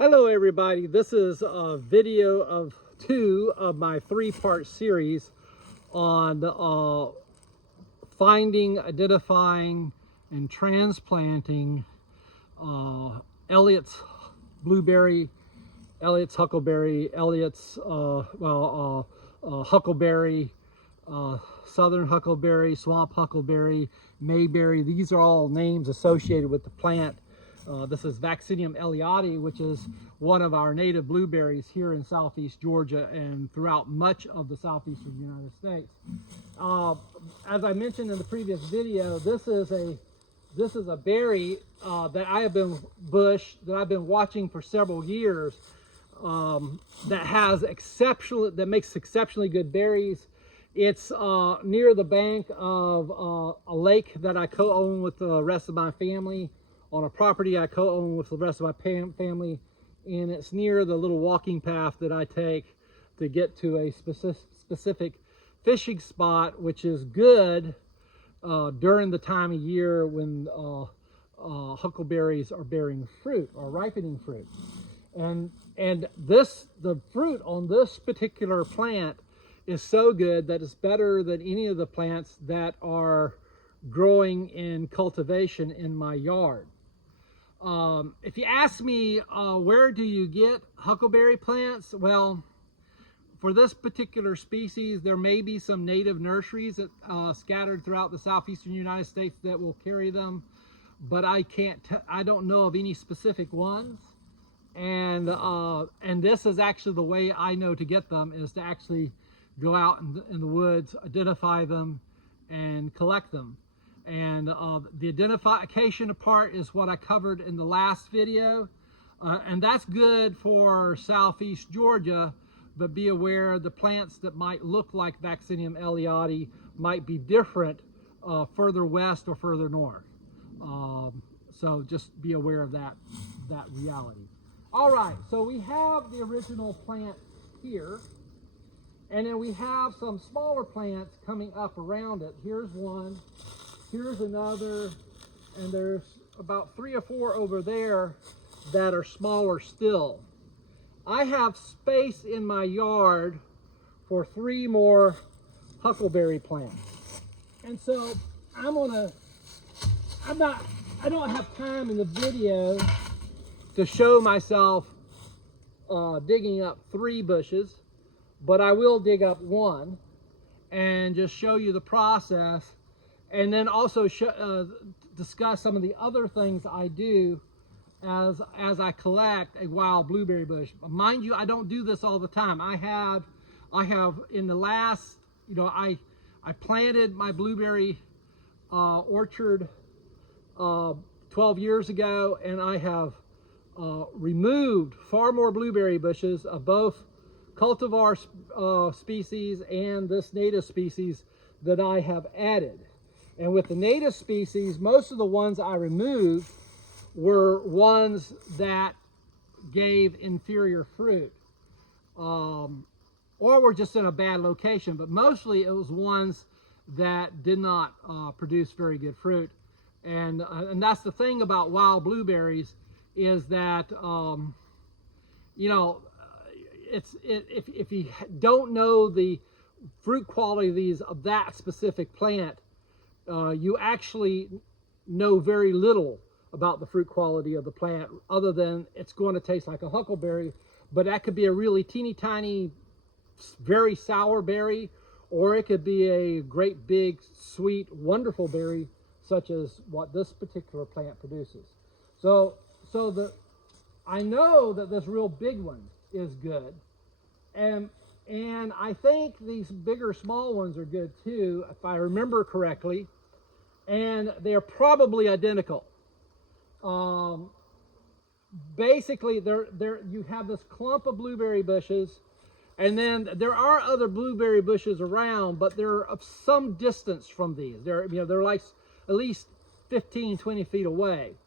Hello everybody, this is a video of 2 of my 3-part series on finding, identifying, and transplanting Elliot's blueberry, Elliot's huckleberry, Elliot's huckleberry, southern huckleberry, swamp huckleberry, mayberry. These are all names associated with the plant. This is Vaccinium Ellioti, which is one of our native blueberries here in southeast Georgia and throughout much of the southeastern United States. As I mentioned in the previous video, this is a berry that I've been watching for several years. That makes exceptionally good berries. It's near the bank of a lake that I co-own with the rest of my family, on a property I co-own with the rest of my family, and it's near the little walking path that I take to get to a specific fishing spot, which is good during the time of year when huckleberries are bearing fruit or ripening fruit. And the fruit on this particular plant is so good that it's better than any of the plants that are growing in cultivation in my yard. If you ask me, where do you get huckleberry plants? Well, for this particular species, there may be some native nurseries that, scattered throughout the southeastern United States that will carry them, but I don't know of any specific ones. And this is actually the way I know to get them, is to actually go out in the woods, identify them, and collect them. And the identification part is what I covered in the last video, and that's good for southeast Georgia, but be aware the plants that might look like Vaccinium Ellioti might be different further west or further north. So just be aware of that reality. All right, so we have the original plant here, and then we have some smaller plants coming up around it. Here's one. Here's another, and there's about 3 or 4 over there that are smaller still. I have space in my yard for 3 more huckleberry plants. And so I don't have time in the video to show myself digging up 3 bushes, but I will dig up 1 and just show you the process. And then also discuss some of the other things I do as I collect a wild blueberry bush. Mind you, I don't do this all the time. I have in the last, I planted my blueberry orchard 12 years ago, and I have removed far more blueberry bushes of both cultivar species and this native species that I have added. And with the native species, most of the ones I removed were ones that gave inferior fruit, or were just in a bad location, but mostly it was ones that did not produce very good fruit. And that's the thing about wild blueberries, is that if you don't know the fruit quality of that specific plant, you actually know very little about the fruit quality of the plant, other than it's going to taste like a huckleberry, but that could be a really teeny tiny, very sour berry, or it could be a great big, sweet, wonderful berry, such as what this particular plant produces. So I know that this real big one is good, and I think these bigger small ones are good too, if I remember correctly. And they're probably identical. Basically, you have this clump of blueberry bushes, and then there are other blueberry bushes around, but they're of some distance from these. They're like at least 15, 20 feet away.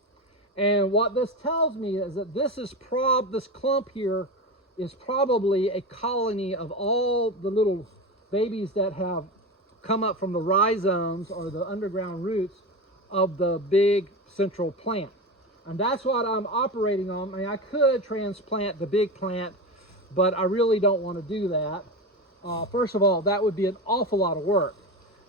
And what this tells me is that this clump here is probably a colony of all the little babies that have come up from the rhizomes or the underground roots of the big central plant. And that's what I'm operating on. I mean, I could transplant the big plant, but I really don't want to do that. First of all, that would be an awful lot of work.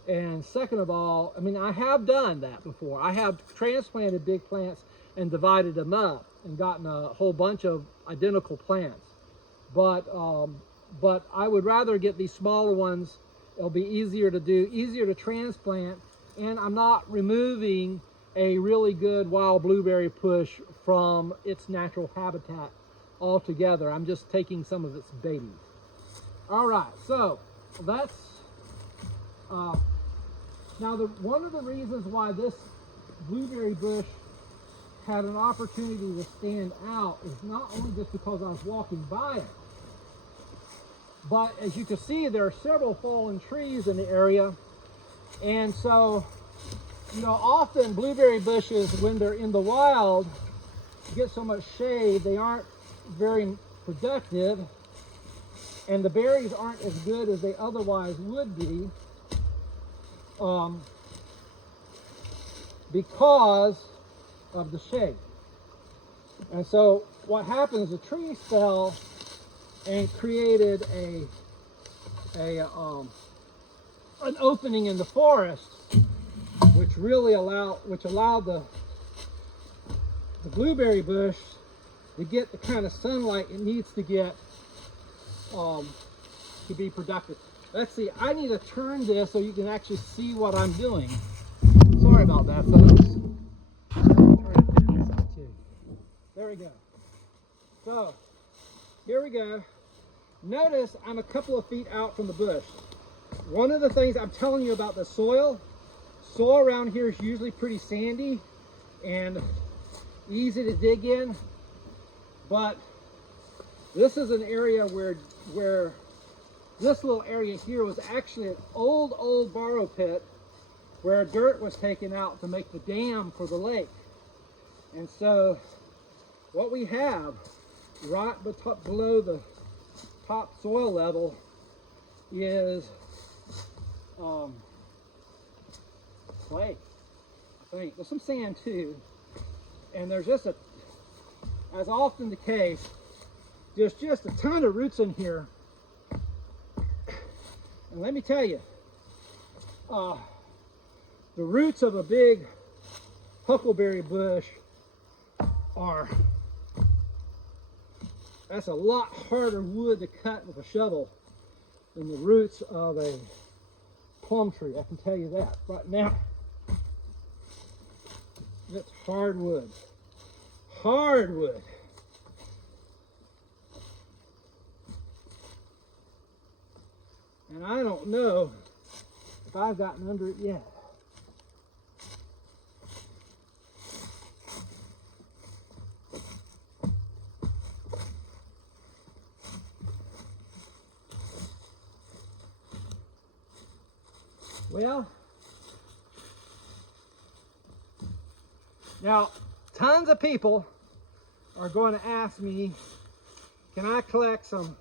And second of all, I mean, I have done that before. I have transplanted big plants and divided them up and gotten a whole bunch of identical plants. But I would rather get these smaller ones. It'll be easier to do, easier to transplant, and I'm not removing a really good wild blueberry bush from its natural habitat altogether. I'm just taking some of its babies. All right, so that's now one of the reasons why this blueberry bush had an opportunity to stand out is not only just because I was walking by it, but as you can see, there are several fallen trees in the area. And so, you know, often blueberry bushes, when they're in the wild, get so much shade, they aren't very productive, and the berries aren't as good as they otherwise would be, because of the shade. And so what happens, the trees fell and created an opening in the forest, which really allowed the blueberry bush to get the kind of sunlight it needs to get to be productive. Let's see, I need to turn this so you can actually see what I'm doing. Sorry about that, folks. There we go. So, here we go. Notice I'm a couple of feet out from the bush. One of the things I'm telling you about the soil around here is usually pretty sandy and easy to dig in, but this is an area where this little area here was actually an old borrow pit where dirt was taken out to make the dam for the lake. And so what we have right below the top soil level is clay, I think. There's some sand too. And there's just as often the case, there's just a ton of roots in here. And let me tell you, the roots of a big huckleberry bush that's a lot harder wood to cut with a shovel than the roots of a plum tree. I can tell you that right now. It's hardwood. Hardwood. And I don't know if I've gotten under it yet. Well, now tons of people are going to ask me, can I collect some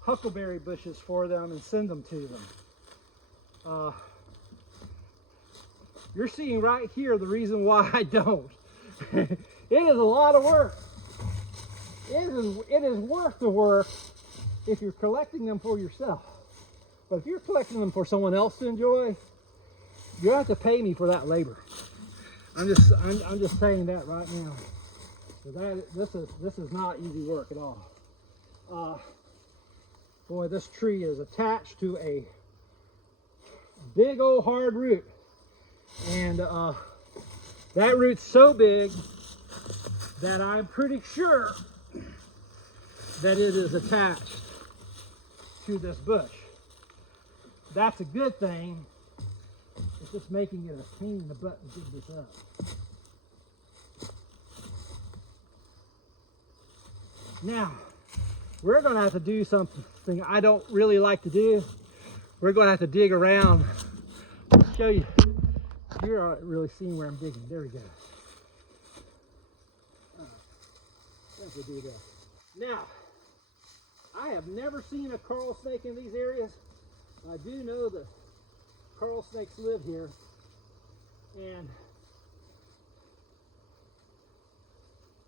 huckleberry bushes for them and send them to them? You're seeing right here the reason why I don't. It is a lot of work. It is worth the work if you're collecting them for yourself. But if you're collecting them for someone else to enjoy, you have to pay me for that labor. I'm just saying that right now. This is not easy work at all. Boy, this tree is attached to a big old hard root, and that root's so big that I'm pretty sure that it is attached to this bush. That's a good thing. It's just making it a pain in the butt to dig this up. Now, we're going to have to do something I don't really like to do. We're going to have to dig around. I'll show you. You're not really seeing where I'm digging. There we go. Have to do that. Now, I have never seen a coral snake in these areas. I do know that coral snakes live here. And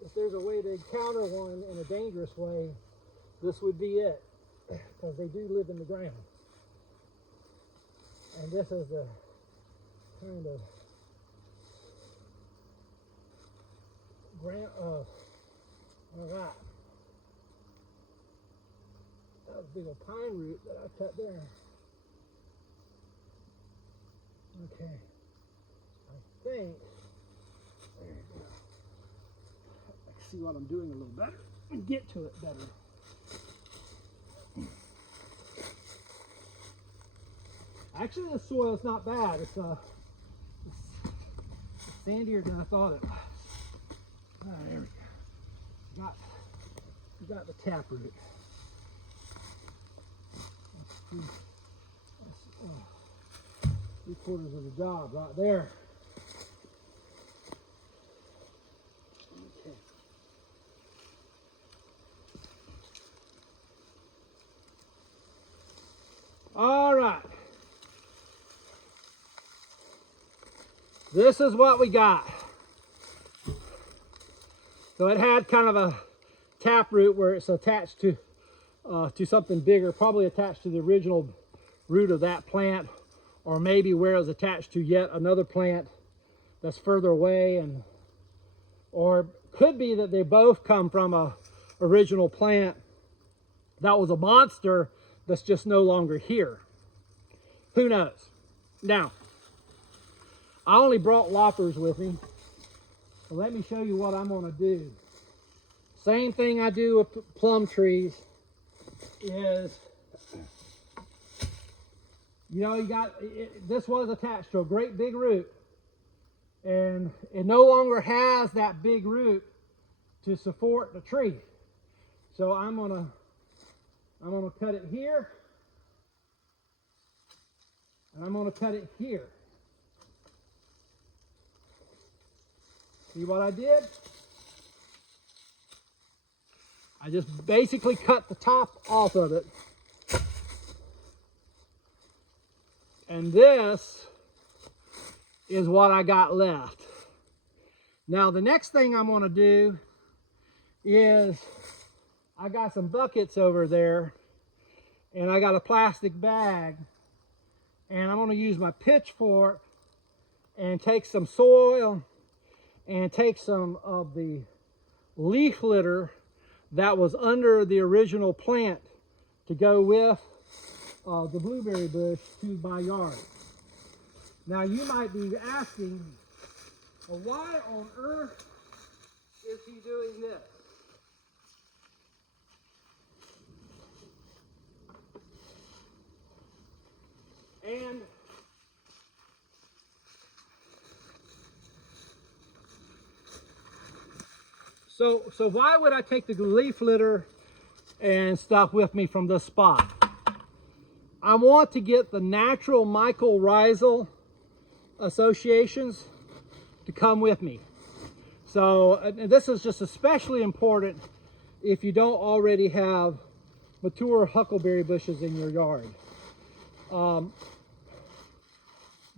if there's a way to encounter one in a dangerous way, this would be it, because they do live in the ground. And this is the kind of ground, all right. That was a big old pine root that I cut there. Okay, I think, there you go. I can see what I'm doing a little better and get to it better. Actually, the soil is not bad. It's sandier than I thought it was. There we go. We got the taproot. That's 3/4 of the job right there. Okay. All right. This is what we got. So it had kind of a taproot where it's attached to something bigger, probably attached to the original root of that plant, or maybe where it was attached to yet another plant that's further away, and or could be that they both come from a original plant that was a monster that's just no longer here. Who knows? Now, I only brought loppers with me, so let me show you what I'm going to do. Same thing I do with plum trees is, you know, this was attached to a great big root, and it no longer has that big root to support the tree. So I'm gonna cut it here, and I'm gonna cut it here. See what I did? I just basically cut the top off of it. And this is what I got left. Now the next thing I'm going to do is, I got some buckets over there, and I got a plastic bag, and I'm going to use my pitchfork and take some soil and take some of the leaf litter that was under the original plant to go with the blueberry bush to my yard. Now you might be asking, well, why on earth is he doing this? And so why would I take the leaf litter and stuff with me from this spot? I want to get the natural mycorrhizal associations to come with me. So and this is just especially important if you don't already have mature huckleberry bushes in your yard.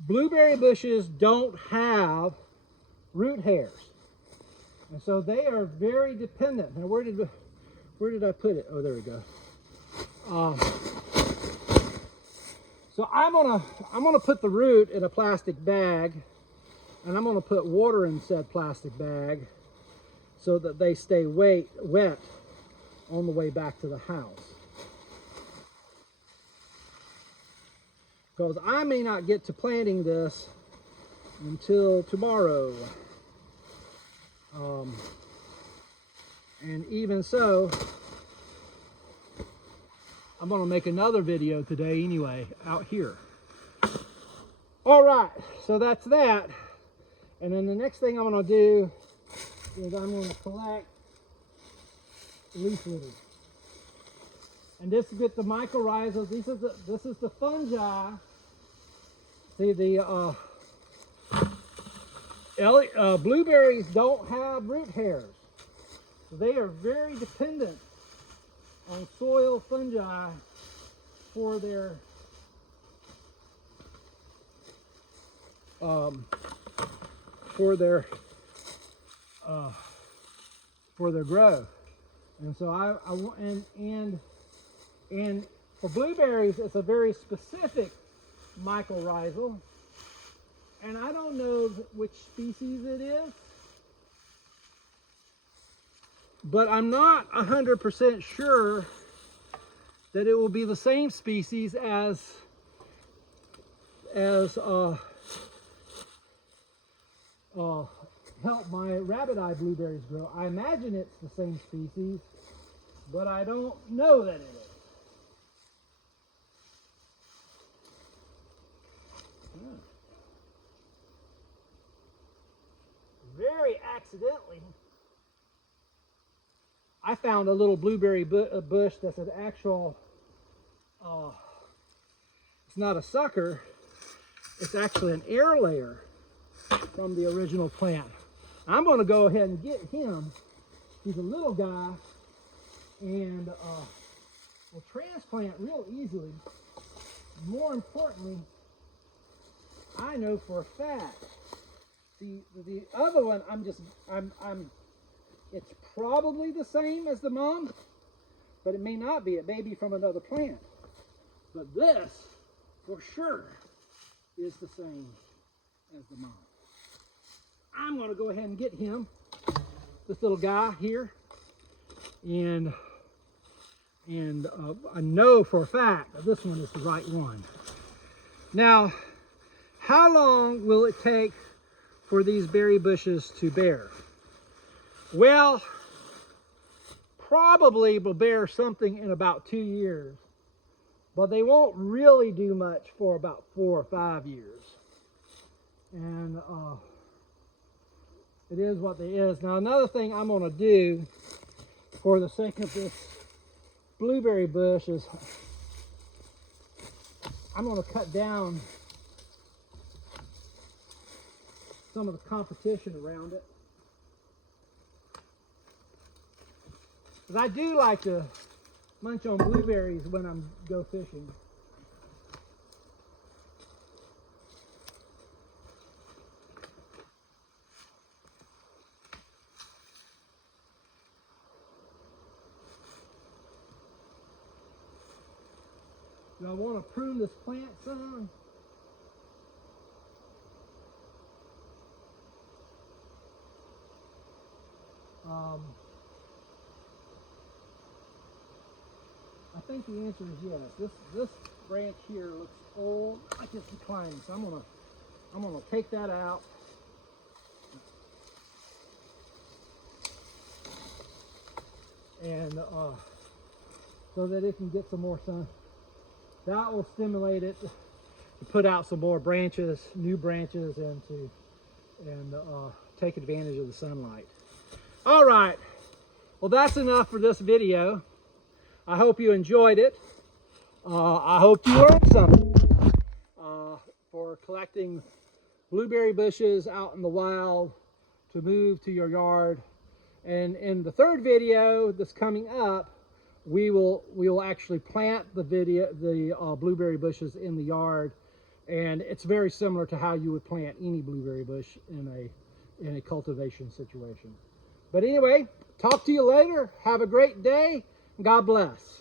Blueberry bushes don't have root hairs, and so they are very dependent. Now where did I put it? Oh, there we go. So I'm gonna put the root in a plastic bag, and I'm gonna put water in said plastic bag so that they stay wet on the way back to the house. Because I may not get to planting this until tomorrow. And even so, I'm going to make another video today anyway, out here. All right, so that's that. And then the next thing I'm going to do is I'm going to collect leaf litter. And this is the mycorrhizals. This is the fungi. See, the blueberries don't have root hairs. So they are very dependent on soil fungi for their for their growth. And so I want, and for blueberries, it's a very specific mycorrhizal, and I don't know which species it is, but I'm not 100% sure that it will be the same species as help my rabbit eye blueberries grow. I imagine it's the same species, but I don't know that it is. Very accidentally, I found a little blueberry bush that's an actual, it's not a sucker, it's actually an air layer from the original plant. I'm going to go ahead and get him. He's a little guy, and will transplant real easily. More importantly, I know for a fact, the other one, it's probably the same as the mom, but it may not be. It may be from another plant. But this, for sure, is the same as the mom. I'm going to go ahead and get him, this little guy here, and I know for a fact that this one is the right one. Now, how long will it take for these berry bushes to bear? Well, probably will bear something in about 2 years, but they won't really do much for about 4 or 5 years. And it is what it is. Now, another thing I'm going to do for the sake of this blueberry bush is I'm going to cut down some of the competition around it. Because I do like to munch on blueberries when I go fishing. Do I want to prune this plant some? I think the answer is yes. This branch here looks old, like it's declining, so I'm gonna take that out. And so that it can get some more sun. That will stimulate it to put out some more branches, new branches, and take advantage of the sunlight. All right, well, that's enough for this video. I hope you enjoyed it. I hope you learned something for collecting blueberry bushes out in the wild to move to your yard. And in the third video that's coming up, we will actually plant the blueberry bushes in the yard, and it's very similar to how you would plant any blueberry bush in a cultivation situation. But anyway, talk to you later. Have a great day. God bless.